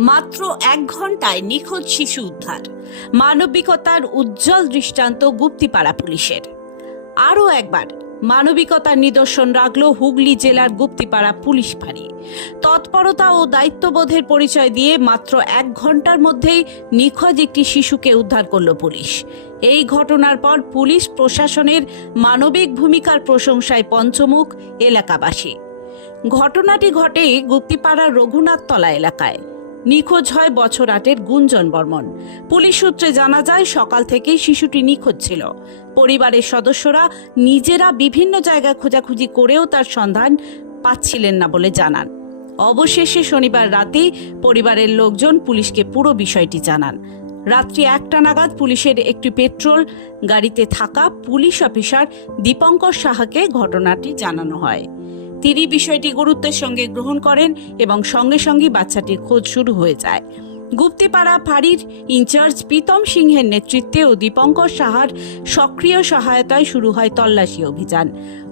মাত্র এক ঘন্টায় নিখোঁজ শিশু উদ্ধার। মানবিকতার উজ্জ্বল দৃষ্টান্ত গুপ্তিপাড়া পুলিশের। আরও একবার, মানবিকতার নিদর্শন রাখল হুগলি জেলার গুপ্তিপাড়া পুলিশ ফাঁড়ি। তৎপরতা ও দায়িত্ববোধের পরিচয় দিয়ে মাত্র এক ঘণ্টার মধ্যেই নিখোঁজ একটি শিশুকে উদ্ধার করল পুলিশ। এই ঘটনার পর পুলিশ প্রশাসনের মানবিক ভূমিকার প্রশংসায় পঞ্চমুখ এলাকাবাসী। ঘটনাটি ঘটে গুপ্তিপাড়ার রঘুনাথতলা এলাকায়। নিখোঁজ হয় বছর আটের গুঞ্জন বর্মন। পুলিশ সূত্রে জানা যায়, সকাল থেকেই শিশুটি নিখোঁজ ছিল। পরিবারের সদস্যরা নিজেরা বিভিন্ন জায়গায় খোঁজাখুঁজি করেও তার সন্ধান পাচ্ছিলেন না বলে জানান। অবশেষে শনিবার রাতেই পরিবারের লোকজন পুলিশকে পুরো বিষয়টি জানান। রাত্রি একটা নাগাদ পুলিশের একটি পেট্রোল গাড়িতে থাকা পুলিশ অফিসার দীপঙ্কর সাহাকে ঘটনাটি জানানো হয়। তিনি বিষয়টি গুরুত্বের সঙ্গে গ্রহণ করেন এবং সঙ্গে সঙ্গে বাচ্চাটির খোঁজ শুরু হয়ে যায়। গুপ্তিপাড়া ফাঁড়ির ইনচার্জ প্রীতম সিংহের নেতৃত্বে ও দীপঙ্কর সাহার সক্রিয় সহায়তায় শুরু হয় তল্লাশি অভিযান।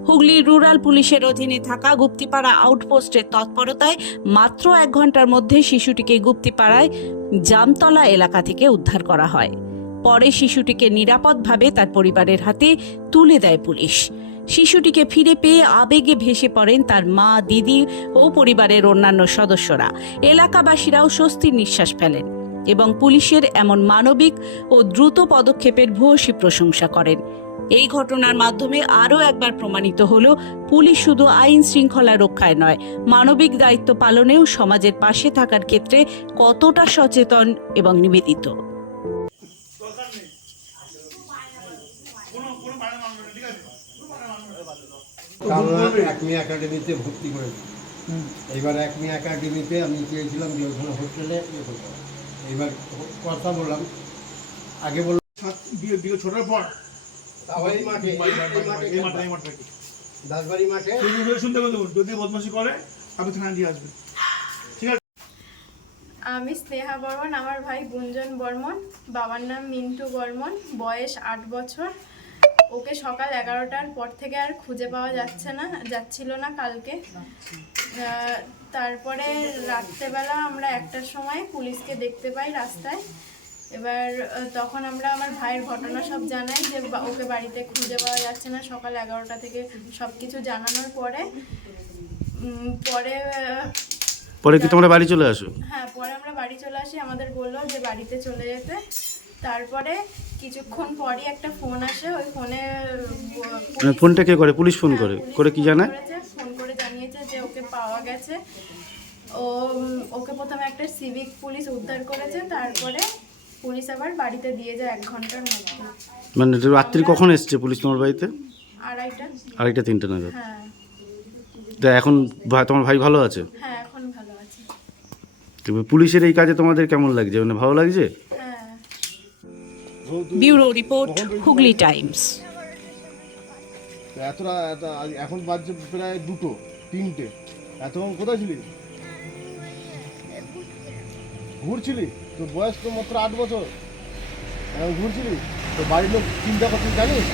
হুগলি রুরাল পুলিশের অধীনে থাকা গুপ্তিপাড়া আউটপোস্টের তৎপরতায় মাত্র এক ঘণ্টার মধ্যে শিশুটিকে গুপ্তিপাড়ায় জামতলা এলাকা থেকে উদ্ধার করা হয়। পরে শিশুটিকে নিরাপদভাবে তার পরিবারের হাতে তুলে দেয় পুলিশ। শিশুটিকে ফিরে পেয়ে আবেগে ভেসে পড়েন তার মা, দিদি ও পরিবারের অন্যান্য সদস্যরা। এলাকাবাসীরাও স্বস্তির নিঃশ্বাস ফেলেন এবং পুলিশের এমন মানবিক ও দ্রুত পদক্ষেপের ভূয়সী প্রশংসা করেন। এই ঘটনার মাধ্যমে আরও একবার প্রমাণিত হল, পুলিশ শুধু আইন শৃঙ্খলা রক্ষায় নয়, মানবিক দায়িত্ব পালনেও সমাজের পাশে থাকার ক্ষেত্রে কতটা সচেতন এবং নিবেদিত। আমরা একমি একাডেমিতে ভর্তি করেছি। এইবার একমি একাডেমিতে আমি চেয়েছিলাম যে ওখানে হোস্টেলে ইয়ে করতে এইবার কথা বললাম। আগে বললাম বিয়ে ছোটার পর। দাসবাড়ি মাঠে। শুনতে যদি করে থানায় দিয়ে আমি স্নেহা বর্মন আমার ভাই গুঞ্জন বর্মন বাবার নাম মিন্টু বর্মন বয়স আট বছর। ওকে সকাল এগারোটার পর থেকে আর খুঁজে পাওয়া যাচ্ছে না যাচ্ছিল না কালকে। তারপরে রাত্রেবেলা আমরা একটার সময় পুলিশকে দেখতে পাই রাস্তায়। এবার তখন আমরা আমার ভাইয়ের ঘটনা সব জানাই যে ওকে বাড়িতে খুঁজে পাওয়া যাচ্ছে না সকাল এগারোটা থেকে সব কিছু জানানোর পরে। পরে পরে কি তোমরা বাড়ি চলে আসো? হ্যাঁ পরে আমরা বাড়ি চলে আসি। আমাদের বলল যে বাড়িতে চলে যেতে। তারপরে কিছুক্ষণ পরই একটা ফোন আসে ওই ফোনে মানে ফোনটা কে করে? পুলিশ ফোন করে। করে কি জানায়? ফোন করে জানিয়েছে যে ওকে পাওয়া গেছে। ও ওকে প্রথমে একটা সিভিক পুলিশ উদ্ধার করেছে তারপরে পুলিশ আবার বাড়িতে দিয়ে যায় এক ঘণ্টার মধ্যে। মানে রাত্রি কখন এসছে পুলিশ তোমার বাড়িতে? আড়াইটা। আড়াইটা তিনটে নাগাদ। হ্যাঁ। তা এখন তোমার ভাই ভালো আছে? হ্যাঁ এখন ভালো আছে। পুলিশের এই কাজে তোমাদের কেমন লাগছে? মানে ভালো লাগছে? হ্যাঁ ব্যুরো রিপোর্ট, হুগলি টাইমস। এতটা, এত, এখন বাজছে প্রায় দুটো, তিনটে। এতক্ষণ কোথায় ছিলি? ঘুরছিলি? তোর বয়স তো মাত্র আট বছর। ঘুরছিলি? তো বাড়ির লোক চিন্তা করছিস জানিস?